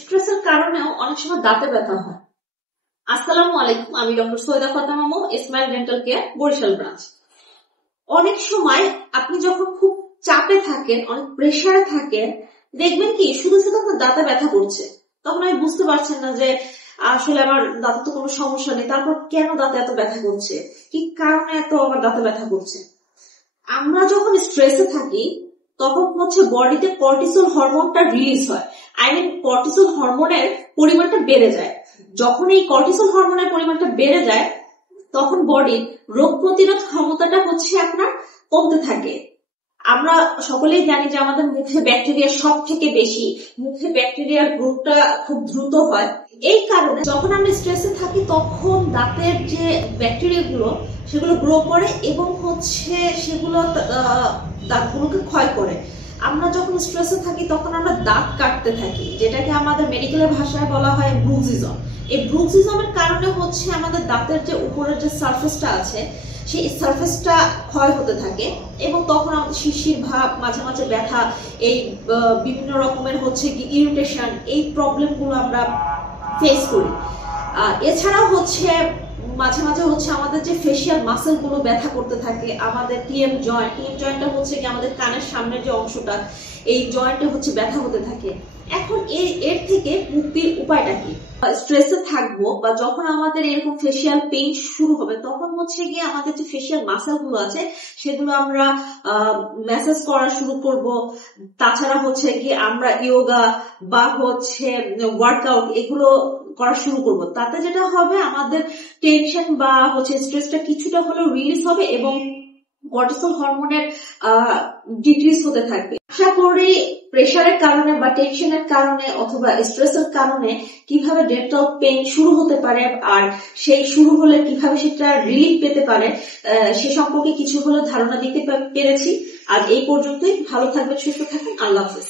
স্ট্রেসের কারণেও অনেক সময় দাঁতে ব্যথা হয়। আসসালামু আলাইকুম, আমি ডক্টর সৈয়দা ফাতেমা মো, Smile Dental Care, Barishal branch. অনেক সময় আপনি যখন খুব চাপে থাকেন, অনেক প্রেসারে থাকেন, দেখবেন কি শুধু শুধু আপনার দাঁতে ব্যথা করছে। তখন আমি বুঝতে পারছেন না যে আসলে আমার দাঁতে তো কোনো সমস্যা নেই, তারপর কেন দাঁতে এত ব্যথা করছে, কি কারণে এত আমার দাঁতে ব্যথা করছে। আমরা যখন স্ট্রেসে থাকি তখন বডিতে কর্টিসল হরমোনটা রিলিজ হয়। কর্টিসল হরমোনের পরিমাণটা বেড়ে যায়। যখন এই কর্টিসল হরমোনের পরিমাণটা বেড়ে যায় তখন বডির রোগ প্রতিরোধ ক্ষমতাটা আপনার কমতে থাকে। আমরা সকলেই জানি যে আমাদের মুখে ব্যাকটেরিয়া সব থেকে বেশি, মুখে ব্যাকটেরিয়ার গ্রোথটা খুব দ্রুত হয়। এই কারণে যখন আমরা স্ট্রেসে থাকি তখন দাঁতের যে ব্যাকটেরিয়া গুলো সেগুলো গ্রো করে এবং সেগুলো দাঁতগুলোকে ক্ষয় করে। আমরা যখন স্ট্রেসে থাকি তখন আমরা দাঁত কাটতে থাকি, যেটাকে আমাদের মেডিকেলের ভাষায় বলা হয় ব্রুক্সিজম। এই ব্রুক্সিজমের কারণে আমাদের দাঁতের যে উপরের যে সারফেসটা আছে সেই সারফেসটা ক্ষয় হতে থাকে এবং তখন আমাদের শিরশির ভাব, মাঝে মাঝে ব্যথা, এই বিভিন্ন রকমের ইরিটেশন, এই প্রবলেমগুলো আমরা ফেস করি। এছাড়াও মাঝে মাঝে আমাদের যে ফেশিয়াল মাসেল গুলো ব্যথা করতে থাকে। আমাদের টিএম জয়েন্টটা কি আমাদের কানের সামনের যে অংশটা, এই জয়েন্টে ব্যথা হতে থাকে। এখন এর থেকে মুক্তির উপায়টা কি? স্ট্রেসে থাকবো বা যখন আমাদের এরকম ফেশিয়াল পেইন শুরু হবে তখন গিয়ে আমাদের যে ফেশিয়াল মাসেল গুলো আছে সেগুলো আমরা ম্যাসাজ করা শুরু করব। তাছাড়া আমরা ইয়োগা বা ওয়ার্কআউট এগুলো করা শুরু করবো। তাতে যেটা হবে, আমাদের টেনশন বা স্ট্রেসটা কিছুটা হলেও রিলিজ হবে এবং কর্টিসল হরমোনের ডিক্রিজ হতে থাকবে। আশা করি প্রেসারের কারণে বা টেনশনের কারণে অথবা স্ট্রেসের কারণে কিভাবে ডেন্টাল পেইন শুরু হতে পারে আর সেই শুরু হলে কিভাবে সেটা রিলিফ পেতে পারে সে সম্পর্কে কিছু হলেও ধারণা দিতে পেরেছি। আজ এই পর্যন্তই। ভালো থাকবেন, সুস্থ থাকবেন। আল্লাহ হাফেজ।